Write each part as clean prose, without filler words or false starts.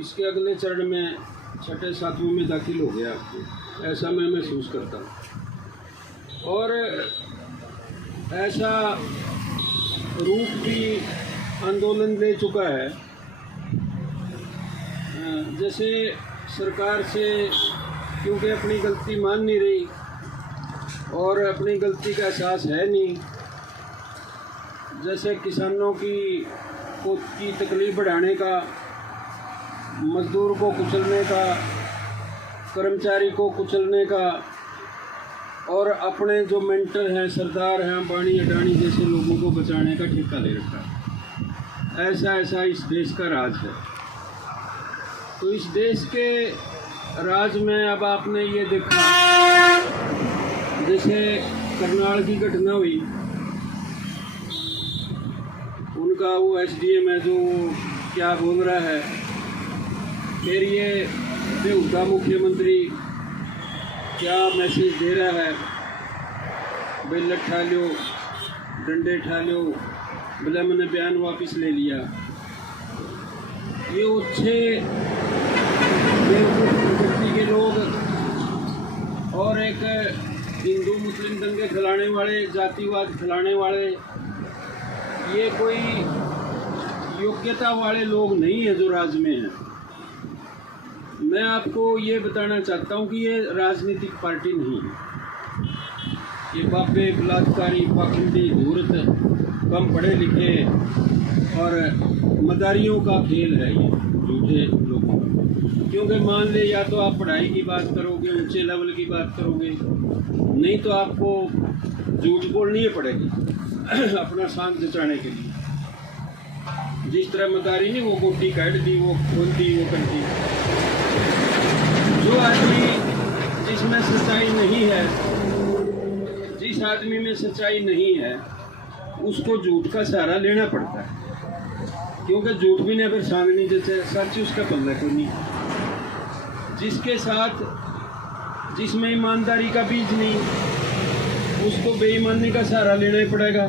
इसके अगले चरण में छठे सातवें में दाखिल हो गया आपको, ऐसा मैं महसूस करता हूँ। और ऐसा रूप भी आंदोलन ले चुका है जैसे सरकार से, क्योंकि अपनी गलती मान नहीं रही और अपनी गलती का एहसास है नहीं, जैसे किसानों की तकलीफ बढ़ाने का, मजदूर को कुचलने का, कर्मचारी को कुचलने का, और अपने जो मेंटर हैं, सरदार हैं, अंबानी अडानी जैसे लोगों को बचाने का ठेका ले रखा है। ऐसा इस देश का राज है। तो इस देश के राज में अब आपने ये देखा, जैसे करनाल की घटना हुई, उनका वो एसडीएम है जो क्या बोल रहा है, फिर ये बेहुदा मुख्यमंत्री क्या मैसेज दे रहा है, बिल ठा लो, डंडे ठा लो, बोला मैंने बयान वापस ले लिया। ये अच्छे प्रकृति के लोग और एक हिंदू मुस्लिम दंगे फैलाने वाले, जातिवाद फैलाने वाले, ये कोई योग्यता वाले लोग नहीं है जो राज में हैं। मैं आपको ये बताना चाहता हूँ कि ये राजनीतिक पार्टी नहीं है। ये बापे, बलात्कारी, पाखंडी, धूर्त, कम पढ़े लिखे और मदारियों का खेल है ये झूठे लोगों का। क्योंकि मान ले, या तो आप पढ़ाई की बात करोगे, ऊंचे लेवल की बात करोगे, नहीं तो आपको झूठ बोलनी पड़ेगी अपना शान जचाने के लिए। जिस तरह मदारी नहीं, वो गोटी काट दी, वो खोल दी, वो कर दी। जो आदमी जिसमें सच्चाई नहीं है, जिस आदमी में सच्चाई नहीं है, उसको झूठ का सहारा लेना पड़ता है। क्योंकि झूठ भी नहीं, फिर सांग नहीं जैसे सच उसका पल्ला को नहीं। जिसके साथ, जिसमें ईमानदारी का बीज नहीं, उसको बेईमानी का सहारा लेना ही पड़ेगा।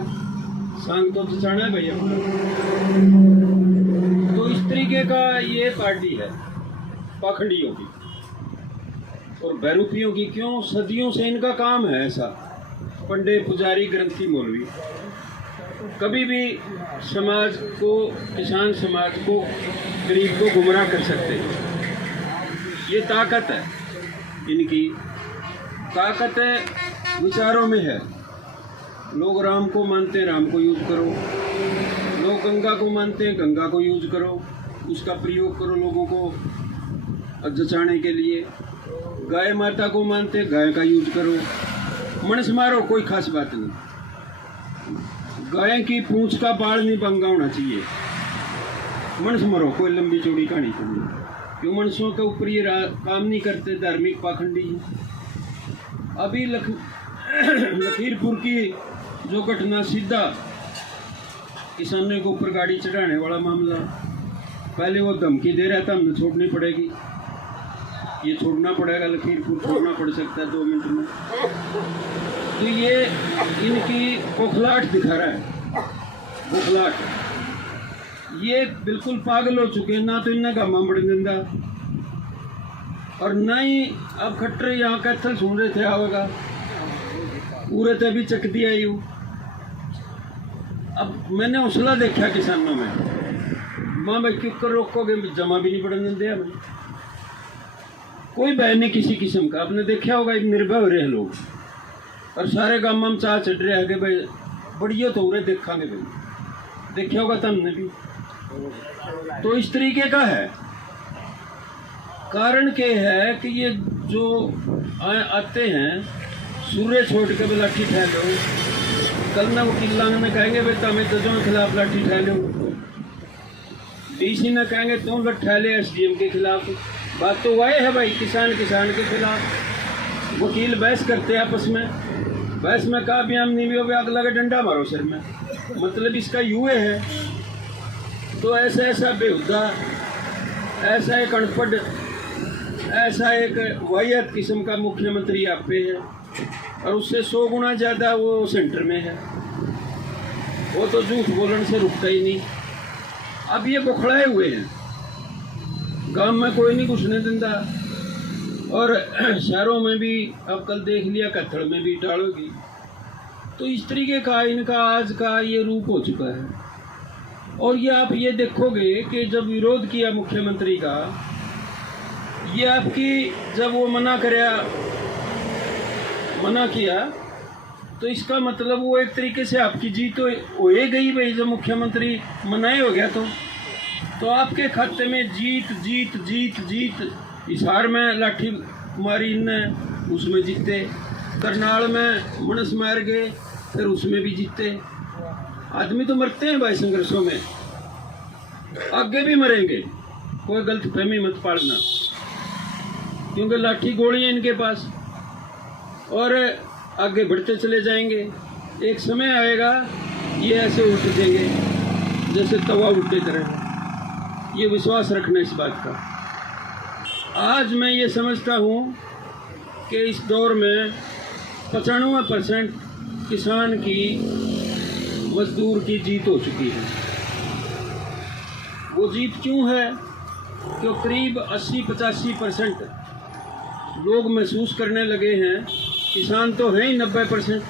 सांग तो जचाना है भैया। तो इस तरीके का ये पार्टी है पाखंडियों की और बैरूपियों की। क्यों? सदियों से इनका काम है ऐसा। पंडे, पुजारी, ग्रंथी, मौलवी कभी भी समाज को, किसान समाज को, गरीब को गुमराह कर सकते हैं। ये ताकत है इनकी। ताकत है विचारों में है। लोग राम को मानते हैं, राम को यूज करो। लोग गंगा को मानते हैं, गंगा को यूज करो, उसका प्रयोग करो लोगों को जचाने के लिए। गाय माता को मानते हैं, गाय का यूज करो। मनुष्य मारो, कोई खास बात नहीं। गाय की पूंछ का बाल नहीं बंगा होना चाहिए। मनुष्य मरो, कोई लंबी चौड़ी कहानी नहीं। क्यों? मनुष्यों के ऊपर ये काम नहीं करते, धार्मिक पाखंडी है। अभी लखीमपुर की जो घटना, सीधा किसानों के ऊपर गाड़ी चढ़ाने वाला मामला, पहले वो धमकी दे रहा था हमने छोड़नी पड़ेगी, ये छोड़ना पड़ेगा, लखीमपुर छोड़ना पड़ सकता है 2 मिनट में। तो ये इनकी खोखलाहट दिखा रहा है, खोखलाहट। ये बिल्कुल पागल हो चुके हैं। ना तो इन्हें गामा बड़ दिंदा और ना ही अब खट्टर यहाँ कैथल सुन रहे थे आवेगा, पूरे ते भी चक दिया यू। अब मैंने हौसला देखा किसानों में। माँ भाई क्यों कर रोकोगे, जमा भी नहीं पड़ने दिया भाई। कोई भय नहीं किसी किस्म का। आपने देखा होगा निर्भय हो रहे हैं लोग और सारे गाँव में चाह चढ़ रहे हैं कि भाई बढ़िया तो हो रहे, देखांगे भाई। देखा होगा तो हमने भी। तो इस तरीके का है। कारण क्या है कि ये जो आते हैं, सूर्य छोड़ के भी लाठी ठह लो, कल ना वकील ने कहेंगे भाई तमें जजों के खिलाफ लाठी ठह लो, डीसी ने कहेंगे तुम लठ ठह ले एसडीएम के खिलाफ। बात तो वही है भाई, किसान के खिलाफ। वकील बहस करते हैं आपस में, बहस में कहा भी हम नहीं भी आग लगे डंडा मारो सिर में। मतलब इसका यूए है। तो ऐसा बेहुदा, ऐसा एक अनपढ़, ऐसा एक वाहियात किस्म का मुख्यमंत्री आप पे है और उससे 100 गुना ज़्यादा वो सेंटर में है। वो तो झूठ बोलने से रुकता ही नहीं। अब ये बुखड़ाए हुए हैं, गांव में कोई नहीं घुसने देता, और शहरों में भी अब कल देख लिया कत्थड़ में भी टालोगी। तो इस तरीके का इनका आज का ये रूप हो चुका है। और ये आप ये देखोगे कि जब विरोध किया मुख्यमंत्री का, ये आपकी जब वो मना किया तो इसका मतलब वो एक तरीके से आपकी जीत तो हो गई भाई। जब मुख्यमंत्री मनाए हो गया तो आपके खाते में जीत जीत जीत जीत। हिसार में लाठी मारी इनने, उसमें जीते। करनाल में मनस मार गए, फिर उसमें भी जीते। आदमी तो मरते हैं भाई संघर्षों में, आगे भी मरेंगे, कोई गलतफहमी मत पालना, क्योंकि लाठी गोली है इनके पास और आगे बढ़ते चले जाएंगे। एक समय आएगा ये ऐसे उठ देंगे जैसे तवा उठते तरह। ये विश्वास रखना इस बात का। आज मैं ये समझता हूँ कि इस दौर में 95% किसान की, मजदूर की जीत हो चुकी है। वो जीत क्यों है? कि करीब 80-85% लोग महसूस करने लगे हैं। किसान तो हैं ही 90%,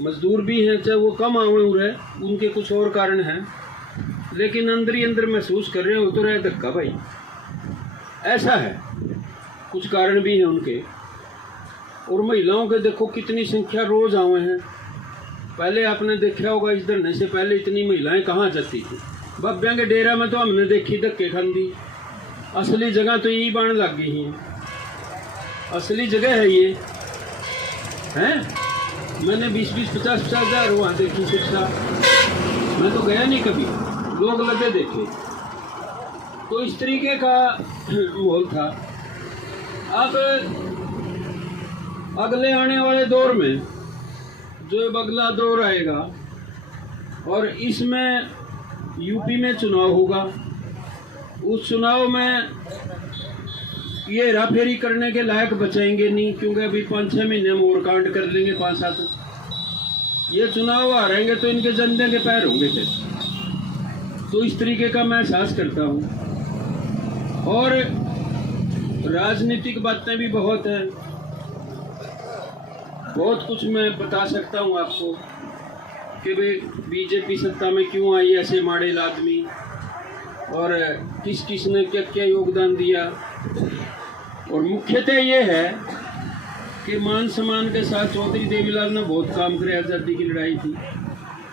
मजदूर भी हैं, चाहे वो कम आमूर है, उनके कुछ और कारण हैं, लेकिन अंदर ही अंदर महसूस कर रहे हो तो रहे धक्का भाई। ऐसा है, कुछ कारण भी हैं उनके। और महिलाओं के देखो कितनी संख्या रोज आए हैं। पहले आपने देखा होगा इस धरने से पहले इतनी महिलाएं कहाँ जाती थी। बब्बियाँ के डेरा में तो हमने देखी धक्के खांदी। असली जगह तो यही बन लग गई है, असली जगह है ये हैं। मैंने 20-50 हज़ार वहाँ देखी शिक्षा, मैं तो गया नहीं कभी, लोग लगे देखे। तो इस तरीके का माहौल था। अब अगले आने वाले दौर में जो अगला दौर आएगा, और इसमें यूपी में चुनाव होगा, उस चुनाव में ये हेराफेरी करने के लायक बचेंगे नहीं, क्योंकि अभी 5-6 महीने में और कांड कर लेंगे 5-7। ये चुनाव आ रहेंगे तो इनके जंदे के पैर होंगे फिर। तो इस तरीके का मैं एहसास करता हूँ। और राजनीतिक बातें भी बहुत हैं, बहुत कुछ मैं बता सकता हूँ आपको कि भाई बीजेपी सत्ता में क्यों आई, ऐसे माड़ेल आदमी, और किस किस ने क्या क्या योगदान दिया। और मुख्यतः ये है कि मान सम्मान के साथ चौधरी देवीलाल ने बहुत काम करे। आज़ादी की लड़ाई थी,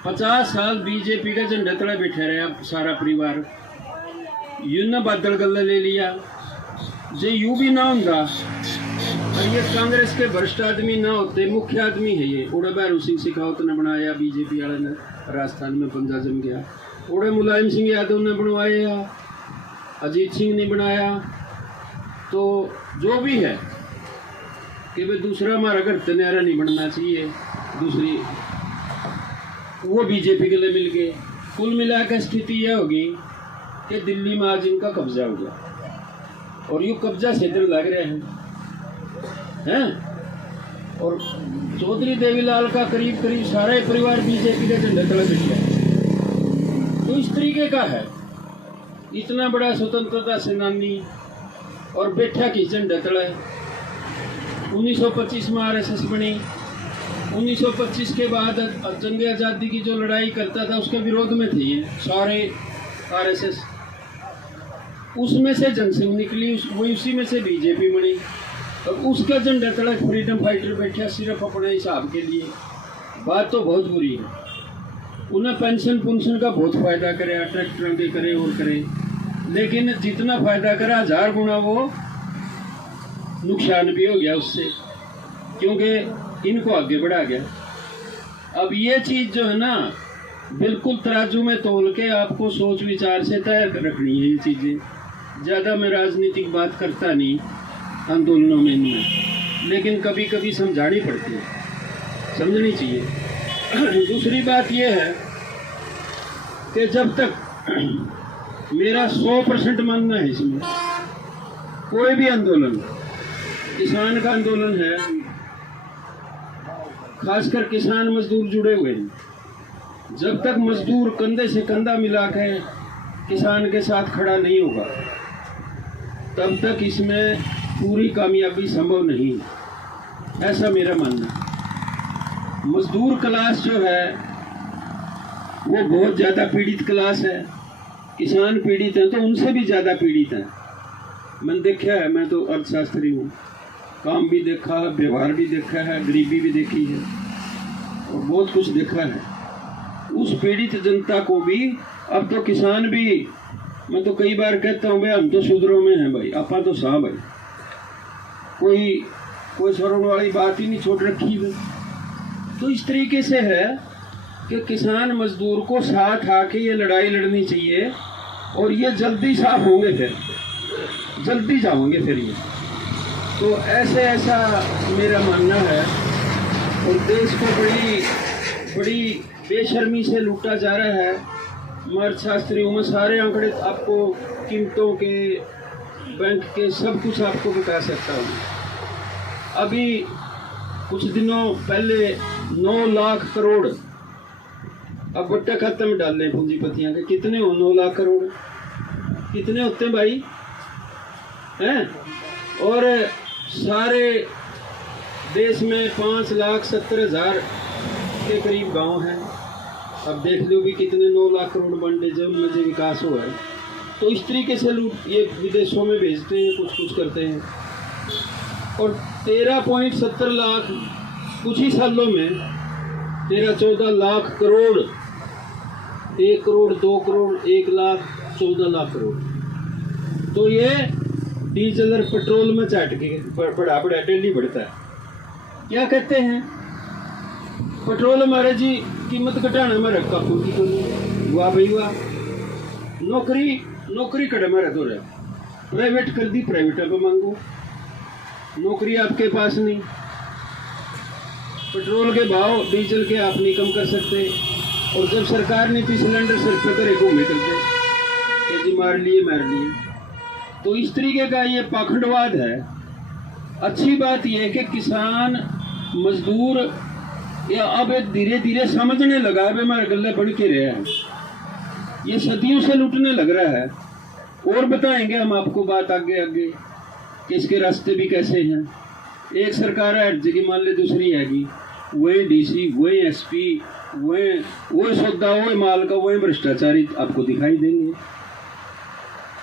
50 साल बीजेपी का झंडा तले बैठे रहे सारा परिवार। यूं बादल गले ले लिया, जो यू भी ना होगा और ये कांग्रेस के भ्रष्ट आदमी ना होते। मुख्य आदमी है ये। उड़े भैरू सिंह शेखावत ने बनाया, बीजेपी वाले ने राजस्थान में पंजा जम गया। उड़े मुलायम सिंह यादव ने बनवाया, अजीत सिंह ने बनाया। तो जो भी है कि भाई दूसरा हमारा घर तनारा नहीं बनना चाहिए, दूसरी वो बीजेपी के लिए मिल गए। कुल मिलाकर स्थिति यह होगी कि दिल्ली में आज इनका कब्जा हो गया, और ये कब्जा क्षेत्र लग रहे हैं। और चौधरी देवीलाल का करीब करीब सारा ही परिवार बीजेपी के झंडे तले बैठ गया। तो इस तरीके का है, इतना बड़ा स्वतंत्रता सेनानी और बैठा किस झंडे तले। 1925 में आरएसएस बनी। 1925 के बाद जंग आज़ादी की जो लड़ाई करता था उसके विरोध में थे ये सारे आरएसएस। उसमें से जनसंघ निकली, वही उसी में से बीजेपी बनी, और उसका झंडा तले फ्रीडम फाइटर बैठा सिर्फ अपने हिसाब के लिए। बात तो बहुत बुरी है। उन्हें पेंशन का बहुत फायदा करे, ट्रैक्टरों के करे और करे, लेकिन जितना फायदा करा 1000 गुना वो नुकसान भी हो गया उससे, क्योंकि इनको आगे बढ़ा गया। अब ये चीज़ जो है ना, बिल्कुल तराजू में तोल के आपको सोच विचार से तय रखनी है ये चीज़ें। ज़्यादा मैं राजनीतिक बात करता नहीं आंदोलनों में इनमें, लेकिन कभी कभी समझानी पड़ती है, समझनी चाहिए। दूसरी बात यह है कि जब तक मेरा 100% मानना है इसमें, कोई भी आंदोलन, किसान का आंदोलन है, खासकर किसान मजदूर जुड़े हुए हैं। जब तक मजदूर कंधे से कंधा मिला के किसान के साथ खड़ा नहीं होगा, तब तक इसमें पूरी कामयाबी संभव नहीं है, ऐसा मेरा मानना है। मजदूर क्लास जो है वो बहुत ज़्यादा पीड़ित क्लास है, किसान पीड़ित हैं तो उनसे भी ज़्यादा पीड़ित हैं। मैंने देखा है, मैं तो अर्थशास्त्री हूँ, काम भी देखा है, व्यवहार भी देखा है, गरीबी भी देखी है और बहुत कुछ देखा है। उस पीड़ित जनता को भी अब तो किसान भी, मैं तो कई बार कहता हूँ भाई हम तो सुधरों में हैं भाई, आपा तो सा भाई, कोई शर्म वाली बात ही नहीं छोड़ रखी है। तो इस तरीके से है कि किसान मजदूर को साथ आके ये लड़ाई लड़नी चाहिए और ये जल्दी साफ होंगे, फिर जल्दी जाओगे फिर ये। तो ऐसा मेरा मानना है। और देश को बड़ी बेशर्मी से लूटा जा रहा है। मैं अर्थशास्त्रियों में सारे आंकड़े आपको, कीमतों के, बैंक के, सब कुछ आपको बता सकता हूँ। अभी कुछ दिनों पहले 9 लाख करोड़ अब बट्टे खाते में डाल रहे पूंजीपतियां के। कितने हो 9 लाख करोड़? कितने होते हैं भाई? हैं? और सारे देश में 5,70,000 के करीब गांव हैं। अब देख लो भी कितने 9 लाख करोड़ बंडे जब उनमें जो विकास हुआ है। तो इस तरीके से लूट ये विदेशों में भेजते हैं, कुछ करते हैं। और 13.70 लाख कुछ ही सालों में 13-14 लाख करोड़, 1 करोड़ 2 करोड़ 1 लाख 14 लाख करोड़। तो ये डीजल और पेट्रोल में चाट के बड़ा डेली बढ़ता है। क्या कहते हैं? पेट्रोल हमारे जी कीमत घटाना हमारा काबू की तो नहीं। वाह भाई वाह, नौकरी कड़े हमारा तो रहा, प्राइवेट कर दी, प्राइवेट पे मांगो, नौकरी आपके पास नहीं। पेट्रोल के भाव डीजल के आप नहीं कम कर सकते। और जब सरकार ने भी सिलेंडर सर पे करे घूमे करते ये जी मार लिए। तो इस तरीके का ये पाखंडवाद है। अच्छी बात यह है कि किसान मजदूर या अब धीरे धीरे समझने लगा है हमारे गले बढ़ के रहे हैं। ये सदियों से लूटने लग रहा है। और बताएंगे हम आपको बात आगे कि इसके रास्ते भी कैसे हैं। एक सरकार है हर जगह मान ले, दूसरी हैगी वही डीसी, वही एसपी, वही सौदा, वही माल का, वही भ्रष्टाचारी आपको दिखाई देंगे।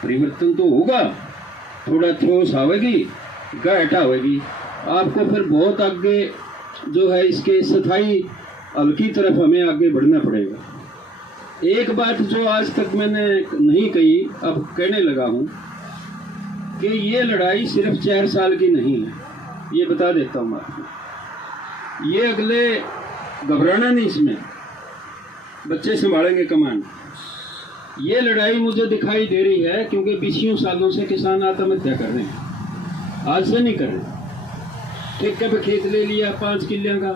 परिवर्तन तो होगा, थोड़ा ठोस आवेगी, गाहट आवेगी, आपको फिर बहुत आगे जो है इसके स्थायी हल की तरफ हमें आगे बढ़ना पड़ेगा। एक बात जो आज तक मैंने नहीं कही, अब कहने लगा हूँ कि ये लड़ाई सिर्फ 4 साल की नहीं है, ये बता देता हूँ आपको। ये अगले घबराना नहीं, इसमें बच्चे संभालेंगे कमान। ये लड़ाई मुझे दिखाई दे रही है क्योंकि 20 सालों से किसान आत्महत्या कर रहे हैं, आज से नहीं कर रहे। ठेके पे खेत ले लिया 5 किल्लियाँ का,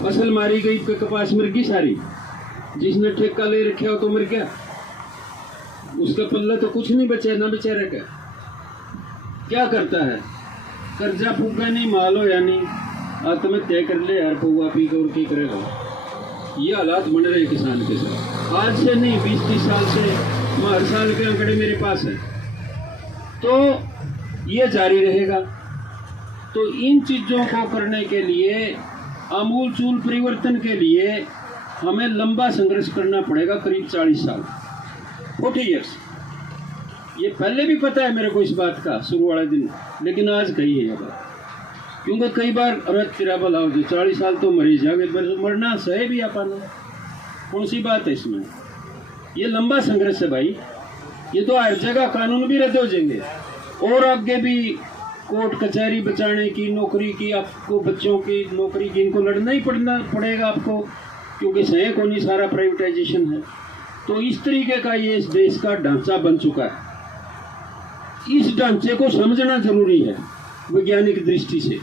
फसल मारी गई, कपास मर गई सारी। जिसने ठेका ले रखा हो तो मर गया, उसका पल्ला तो कुछ नहीं बचा ना बेचारे का। क्या करता है? कर्जा फूका नहीं, माल हो या नहीं, आत्महत्या कर ले यार, पौवा पी कर और क्या करेगा। ये हालात बन रहे किसान के साथ, आज से नहीं 20-30 साल से। हर साल के आंकड़े मेरे पास है। तो ये जारी रहेगा। तो इन चीज़ों को करने के लिए, आमूल चूल परिवर्तन के लिए हमें लंबा संघर्ष करना पड़ेगा, करीब 40 साल, 40 ईयर्स। ये पहले भी पता है मेरे को इस बात का शुरू वाले दिन, लेकिन आज कही है ये बात। क्योंकि कई बार अरे तेरा भला हो जाए, 40 साल तो मरी जाओगे, मरना सहे भी आपाना, कौन सी बात है इसमें? ये लंबा संघर्ष है भाई। ये तो हर जगह कानून भी रद्द हो जाएंगे और आगे भी कोर्ट कचहरी बचाने की, नौकरी की, आपको बच्चों की नौकरी की, इनको लड़ना ही पड़ेगा आपको, क्योंकि सही को नहीं, सारा प्राइवेटाइजेशन है। तो इस तरीके का ये इस देश का ढांचा बन चुका है। इस ढांचे को समझना जरूरी है वैज्ञानिक दृष्टि से।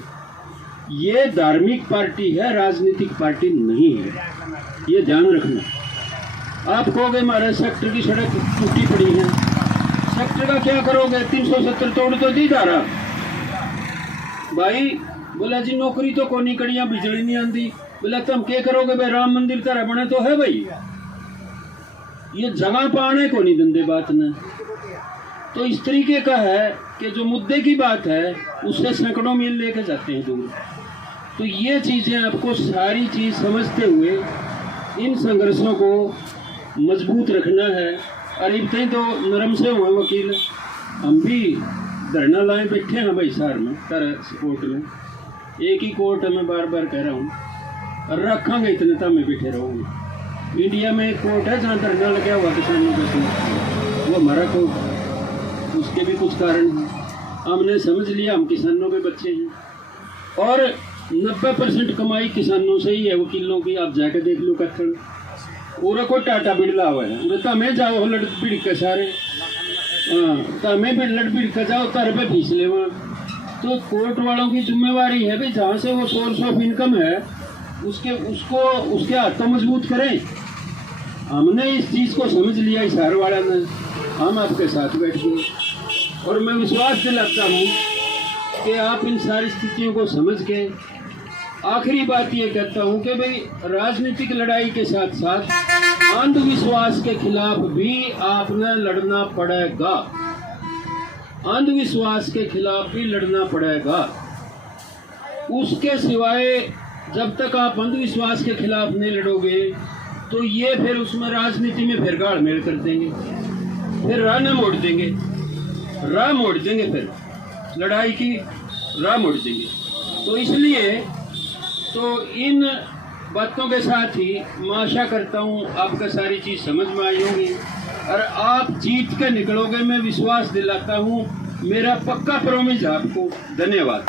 ये धार्मिक पार्टी है, राजनीतिक पार्टी नहीं है, ये ध्यान रखना। आप कहोगे हमारे सेक्टर की सड़क टूटी पड़ी है, सेक्टर का क्या करोगे? 370 तोड़ तो दी धारा भाई। बोला जी नौकरी तो कोनी कड़ियां, बिजली नहीं आती। बोला तुम क्या करोगे भाई? राम मंदिर तरह बने तो है भाई, ये जगह पाने को नहीं दंदे बात ने। तो इस तरीके का है कि जो मुद्दे की बात है उससे सैकड़ों मील लेके जाते हैं दूर। तो ये चीज़ें आपको सारी चीज़ समझते हुए इन संघर्षों को मजबूत रखना है। और इतने तो नरम से हुए वकील, हम भी धरना लाए बैठे हैं भाई सार में तर कोर्ट में, एक ही कोर्ट है, मैं बार बार कह रहा हूँ, और रखेंगे इतने तक मैं बैठे रहूँगी। इंडिया में एक कोर्ट है जहाँ धरना लगा हुआ किसानों का, वो हमारा कोर्ट है। उसके भी कुछ कारण हैं, हमने समझ लिया हम किसानों के बच्चे हैं और 90% कमाई किसानों से ही है वकीलों की। आप जाके देख लो कत्थड़ पूरा को टाटा बिड़ला हुआ है, तो हमें जाओ लड़ बिड़ के सारे, हाँ तो हमें भी लड़ बिड़ के जाओ तर पे फीस ले वहाँ। तो कोर्ट वालों की जिम्मेवारी है भाई जहाँ से वो सोर्स ऑफ इनकम है उसके हाथों मजबूत करें। हमने इस चीज़ को समझ लिया इशार वाला ने, हम आपके साथ बैठ गए और मैं विश्वास दिलाता हूँ कि आप इन सारी स्थितियों को समझ के, आखिरी बात ये कहता हूँ कि भाई राजनीतिक लड़ाई के साथ साथ अंधविश्वास के खिलाफ भी आपने लड़ना पड़ेगा, अंधविश्वास के खिलाफ भी लड़ना पड़ेगा। उसके सिवाय जब तक आप अंधविश्वास के खिलाफ नहीं लड़ोगे तो ये फिर उसमें राजनीति में फिर गाड़ मेल कर देंगे, फिर राह मोड़ देंगे, फिर लड़ाई की राह मोड़ देंगे। तो इसलिए तो इन बातों के साथ ही मैं आशा करता हूँ आपका सारी चीज़ समझ में आई होगी और आप जीत के निकलोगे, मैं विश्वास दिलाता हूँ, मेरा पक्का प्रॉमिस है आपको। धन्यवाद।